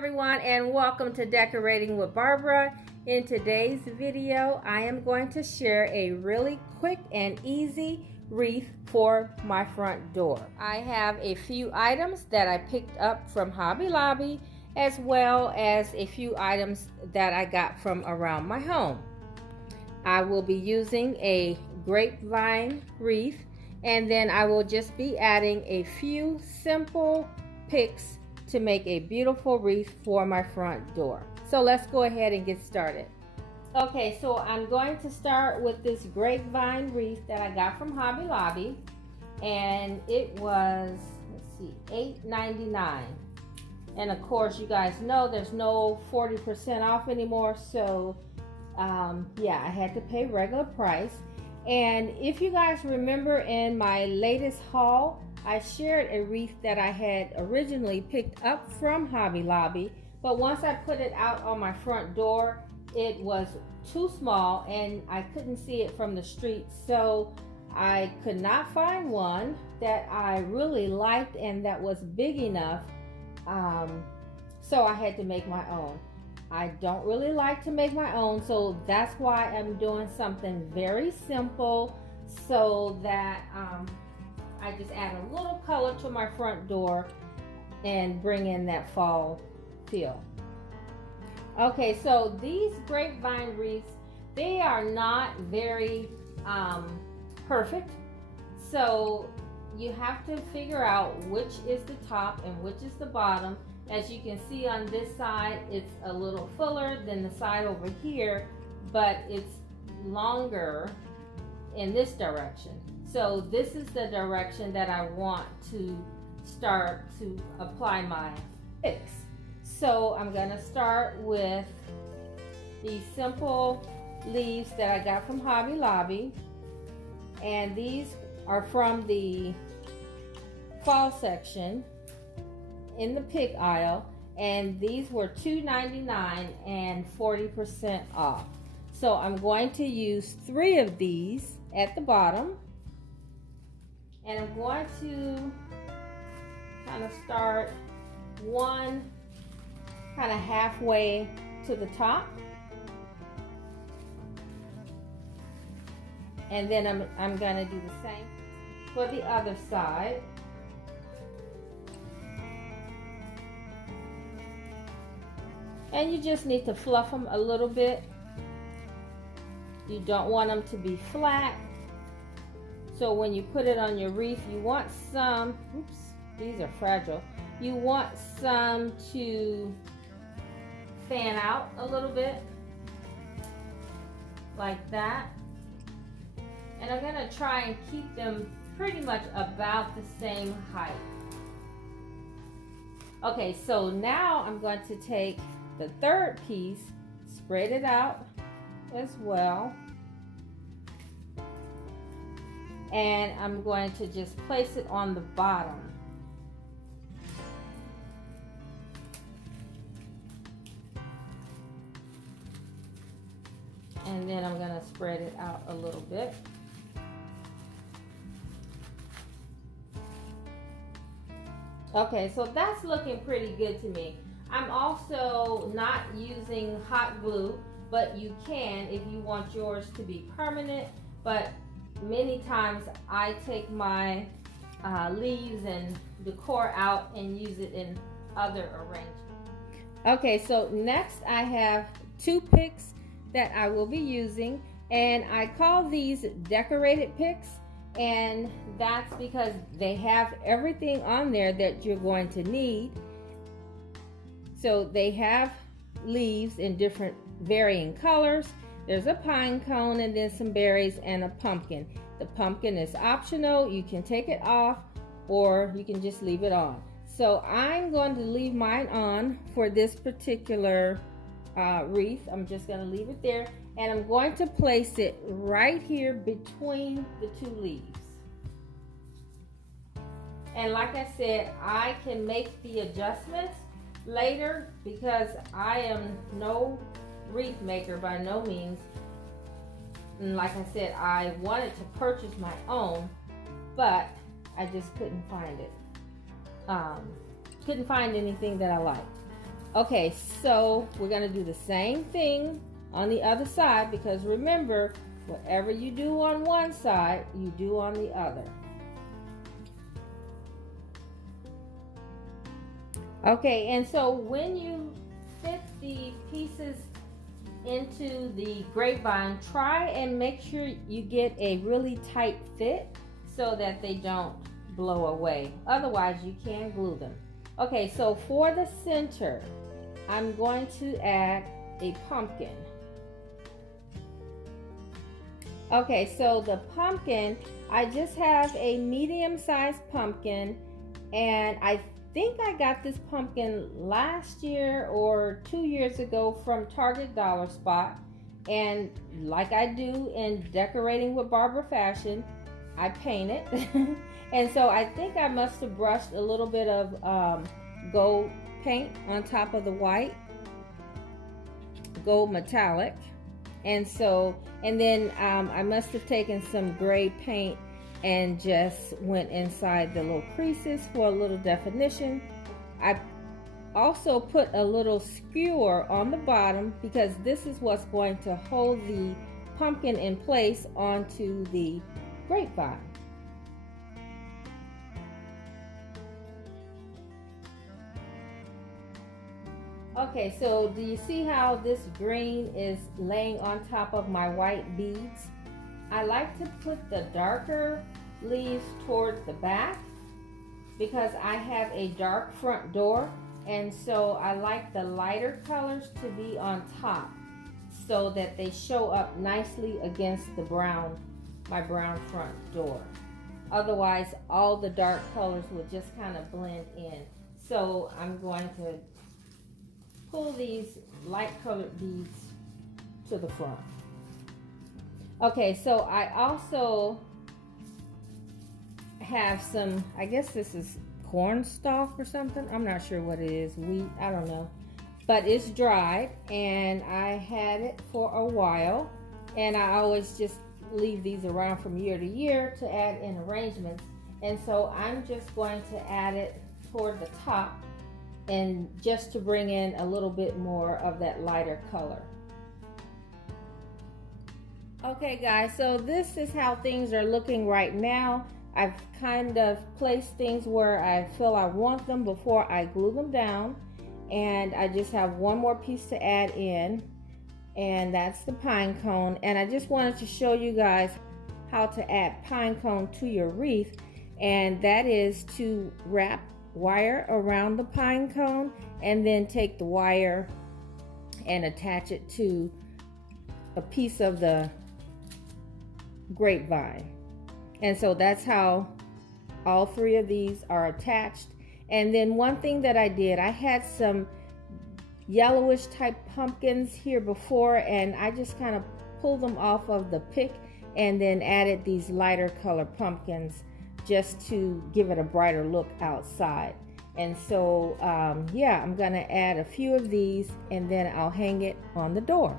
everyone, and welcome to Decorating with Barbara. In today's video, I am going to share a really quick and easy wreath for my front door. I have a few items that I picked up from Hobby Lobby, as well as a few items that I got from around my home. I will be using a grapevine wreath, and then I will just be adding a few simple picks to make a beautiful wreath for my front door. So let's go ahead and get started. Okay, so I'm going to start with this grapevine wreath that I got from Hobby Lobby, and it was, let's see, $8.99. And of course, you guys know there's no 40% off anymore, so yeah, I had to pay regular price. And if you guys remember, in my latest haul, I shared a wreath that I had originally picked up from Hobby Lobby, but once I put it out on my front door, it was too small and I couldn't see it from the street, so I could not find one that I really liked and that was big enough, so I had to make my own. I don't really like to make my own, so that's why I'm doing something very simple, so that I just add a little color to my front door and bring in that fall feel. Okay, so these grapevine wreaths, they are not very perfect, so you have to figure out which is the top and which is the bottom. As you can see on this side, it's a little fuller than the side over here, but it's longer in this direction. So this is the direction that I want to start to apply my picks. So I'm going to start with these simple leaves that I got from Hobby Lobby, and these are from the fall section in the pick aisle, and these were $2.99 and 40% off. So I'm going to use 3 of these at the bottom, and I'm going to kind of start one kind of halfway to the top, and then I'm going to do the same for the other side. And you just need to fluff them a little bit. You don't want them to be flat. So when you put it on your wreath, you want some, oops, these are fragile. You want some to fan out a little bit, like that. And I'm gonna try and keep them pretty much about the same height. Okay, so now I'm going to take the third piece, spread it out as well, and I'm going to just place it on the bottom. And then I'm going to spread it out a little bit. Okay, so that's looking pretty good to me. I'm also not using hot glue, but you can if you want yours to be permanent. But many times I take my leaves and decor out and use it in other arrangements. Okay, so next I have 2 picks that I will be using, and I call these decorated picks, and that's because they have everything on there that you're going to need. So they have leaves in different varying colors. There's a pine cone, and then some berries, and a pumpkin. The pumpkin is optional. You can take it off or you can just leave it on. So I'm going to leave mine on for this particular wreath. I'm just going to leave it there, and I'm going to place it right here between the 2 leaves. And like I said, I can make the adjustments later because I am no wreath maker by no means. And like I said, I wanted to purchase my own, but I just couldn't find it. Couldn't find anything that I liked. Okay, so we're going to do the same thing on the other side, because remember, whatever you do on one side, you do on the other. Okay, and so when you fit the pieces into the grapevine, try and make sure you get a really tight fit so that they don't blow away. Otherwise, you can glue them. Okay, so for the center, I'm going to add a pumpkin. Okay, so the pumpkin, I just have a medium-sized pumpkin, and I think I got this pumpkin last year or 2 years ago from Target Dollar Spot. And like I do in Decorating with Barbara fashion, I paint it. And so I think I must have brushed a little bit of gold paint on top of the white, gold metallic. And then I must have taken some gray paint and just went inside the little creases for a little definition. I also put a little skewer on the bottom because this is what's going to hold the pumpkin in place onto the grapevine. Okay, so do you see how this green is laying on top of my white beads? I like to put the darker leaves towards the back because I have a dark front door, and so I like the lighter colors to be on top so that they show up nicely against the brown, my brown front door. Otherwise, all the dark colors will just kind of blend in. So I'm going to pull these light colored beads to the front. Okay, so I also have some, I guess this is cornstalk or something. I'm not sure what it is, wheat, I don't know. But it's dried, and I had it for a while, and I always just leave these around from year to year to add in arrangements. And so I'm just going to add it toward the top, and just to bring in a little bit more of that lighter color. Okay guys, so this is how things are looking right now. I've kind of placed things where I feel I want them before I glue them down, and I just have one more piece to add in, and that's the pine cone. And I just wanted to show you guys how to add pine cone to your wreath, and that is to wrap wire around the pine cone and then take the wire and attach it to a piece of the grapevine. And so that's how all three of these are attached. And then one thing that I did, I had some yellowish type pumpkins here before, and I just kind of pulled them off of the pick and then added these lighter color pumpkins just to give it a brighter look outside. And so yeah, I'm gonna add a few of these, and then I'll hang it on the door.